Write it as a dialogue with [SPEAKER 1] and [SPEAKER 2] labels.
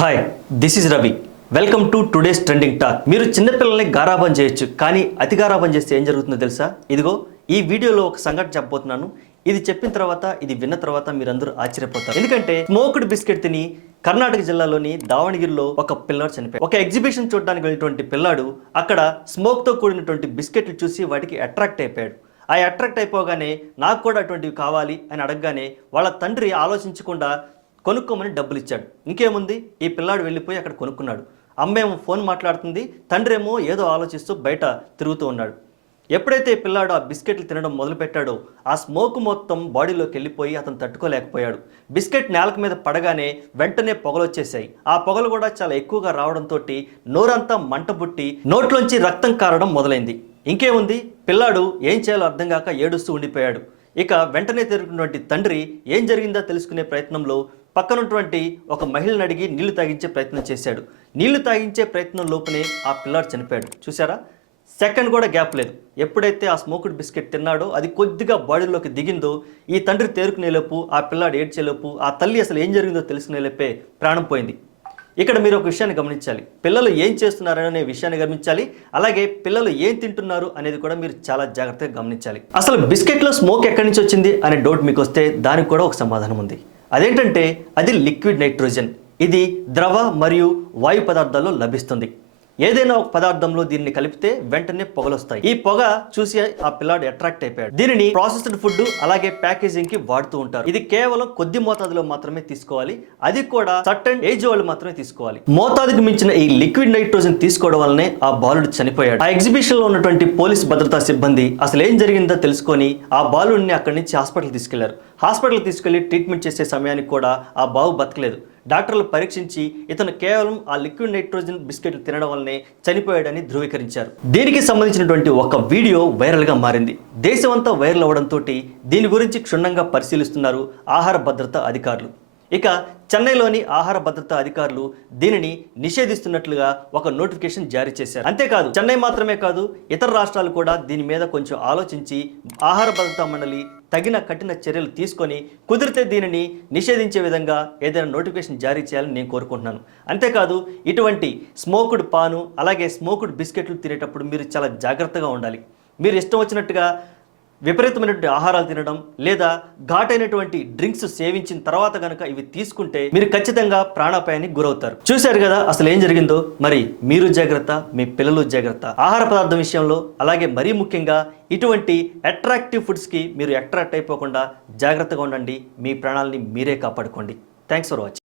[SPEAKER 1] Hi this is Ravi welcome to today's trending talk మీరు చిన్నపిల్లల్ని గారాబం చేయొచ్చు కానీ అతి గారాబం చేస్తే ఏం జరుగుతుందో తెలుసా? ఇదిగో ఈ వీడియోలో ఒక సంఘటన చెప్పబోతున్నాను. ఇది చెప్పిన తర్వాత ఇది విన్న తర్వాత మీరందరూ ఆశ్చర్యపోతారు. ఎందుకంటే స్మోక్డ్ బిస్కెట్ తిని కర్ణాటక జిల్లాలోని దావణగిరిలో ఒక పిల్లాడు చనిపోయాడు. ఒక ఎగ్జిబిషన్ చూడడానికి వెళ్ళినటువంటి పిల్లాడు అక్కడ స్మోక్తో కూడినటువంటి బిస్కెట్లు చూసి వాటికి అట్రాక్ట్ అయిపోయాడు. ఆ అట్రాక్ట్ అయిపోగానే నాకు కూడా అటువంటివి కావాలి అని అడగగానే వాళ్ళ తండ్రి ఆలోచించకుండా కొనుక్కోమని డబ్బులు ఇచ్చాడు ఇంకేముంది? ఈ పిల్లాడు వెళ్ళిపోయి అక్కడ కొనుక్కున్నాడు. అమ్మేమో ఫోన్ మాట్లాడుతుంది తండ్రి ఏమో ఏదో ఆలోచిస్తూ బయట తిరుగుతూ ఉన్నాడు. ఎప్పుడైతే ఈ పిల్లాడు ఆ బిస్కెట్లు తినడం మొదలుపెట్టాడో ఆ స్మోక్ మొత్తం బాడీలోకి వెళ్ళిపోయి అతను తట్టుకోలేకపోయాడు. బిస్కెట్ నేలకు మీద పడగానే వెంటనే పొగలొచ్చేసాయి ఆ పొగలు కూడా చాలా ఎక్కువగా రావడంతో నోరంతా మంట పుట్టి నోట్లోంచి రక్తం కారడం మొదలైంది. ఇంకేముంది? పిల్లాడు ఏం చేయాలో అర్థం కాక ఏడుస్తూ ఉండిపోయాడు. ఇక వెంటనే తిరుగుతున్నటువంటి తండ్రి ఏం జరిగిందో తెలుసుకునే ప్రయత్నంలో పక్కనున్నటువంటి ఒక మహిళను అడిగి నీళ్ళు తాగించే ప్రయత్నం చేశాడు. నీళ్ళు తాగించే ప్రయత్నం లోపునే ఆ పిల్లాడు చనిపోయాడు. చూసారా సెకండ్ కూడా గ్యాప్ లేదు. ఎప్పుడైతే ఆ స్మోక్డ్ బిస్కెట్ తిన్నాడో అది కొద్దిగా బాడీలోకి దిగిందో ఈ తండ్రి తేరుకునేలోపు ఆ పిల్లాడు ఏడ్చేలోపు ఆ తల్లి అసలు ఏం జరిగిందో తెలుసుకునేలోపే ప్రాణం పోయింది. ఇక్కడ మీరు ఒక విషయాన్ని గమనించాలి. పిల్లలు ఏం చేస్తున్నారు అనే విషయాన్ని గమనించాలి. అలాగే పిల్లలు ఏం తింటున్నారు అనేది కూడా మీరు చాలా జాగ్రత్తగా గమనించాలి. అసలు బిస్కెట్లో స్మోక్ ఎక్కడి నుంచి వచ్చింది అనే డౌట్ మీకు వస్తే దానికి కూడా ఒక సమాధానం ఉంది. అదేంటంటే అది లిక్విడ్ నైట్రోజన్. ఇది ద్రవ మరియు వాయు పదార్థాల్లో లభిస్తుంది. ఏదైనా ఒక పదార్థంలో దీన్ని కలిపితే వెంటనే పొగలొస్తాయి. ఈ పొగ చూసి ఆ పిల్లాడు అట్రాక్ట్ అయిపోయాడు. దీనిని ప్రాసెస్డ్ ఫుడ్ అలాగే ప్యాకేజింగ్కి వాడుతూ ఉంటారు. ఇది కేవలం కొద్ది మోతాదులో మాత్రమే తీసుకోవాలి. అది కూడా సర్టన్ ఏజ్ వాళ్ళు మాత్రమే తీసుకోవాలి. మోతాదుకు మించిన ఈ లిక్విడ్ నైట్రోజన్ తీసుకోవడం వల్లనే ఆ బాలుడు చనిపోయాడు. ఆ ఎగ్జిబిషన్లో ఉన్నటువంటి పోలీస్ భద్రతా సిబ్బంది అసలు ఏం జరిగిందో తెలుసుకొని ఆ బాలుడిని అక్కడి నుంచి హాస్పిటల్ తీసుకెళ్ళారు. హాస్పిటల్ తీసుకెళ్ళి ట్రీట్మెంట్ చేసే సమయానికి కూడా ఆ బాబు బతకలేదు. డాక్టర్లు పరీక్షించి ఇతను కేవలం ఆ లిక్విడ్ నైట్రోజన్ బిస్కెట్లు తినడం వల్లనే చనిపోయాడని ధృవీకరించారు. దీనికి సంబంధించినటువంటి ఒక వీడియో వైరల్గా మారింది. దేశమంతా వైరల్ అవడంతో దీని గురించి క్షుణ్ణంగా పరిశీలిస్తున్నారు ఆహార భద్రత అధికారులు. ఇక చెన్నైలోని ఆహార భద్రతా అధికారులు దీనిని నిషేధిస్తున్నట్లుగా ఒక నోటిఫికేషన్ జారీ చేశారు. అంతేకాదు చెన్నై మాత్రమే కాదు ఇతర రాష్ట్రాలు కూడా దీని మీద కొంచెం ఆలోచించి ఆహార భద్రతా మండలి తగిన కఠిన చర్యలు తీసుకొని కుదిరితే దీనిని నిషేధించే విధంగా ఏదైనా నోటిఫికేషన్ జారీ చేయాలని నేను కోరుకుంటున్నాను. అంతేకాదు ఇటువంటి స్మోక్డ్ పాను అలాగే స్మోక్డ్ బిస్కెట్లు తినేటప్పుడు మీరు చాలా జాగ్రత్తగా ఉండాలి. మీరు ఇష్టం వచ్చినట్టుగా విపరీతమైనటువంటి ఆహారాలు తినడం లేదా ఘాటైనటువంటి డ్రింక్స్ సేవించిన తర్వాత కనుక ఇవి తీసుకుంటే మీరు ఖచ్చితంగా ప్రాణాపాయానికి గురవుతారు. చూశారు కదా అసలు ఏం జరిగిందో? మరి మీరు జాగ్రత్త మీ పిల్లలు జాగ్రత్త. ఆహార పదార్థం విషయంలో అలాగే మరీ ముఖ్యంగా ఇటువంటి అట్రాక్టివ్ ఫుడ్స్కి మీరు అట్రాక్ట్ అయిపోకుండా జాగ్రత్తగా ఉండండి. మీ ప్రాణాలని మీరే కాపాడుకోండి. Thanks for watching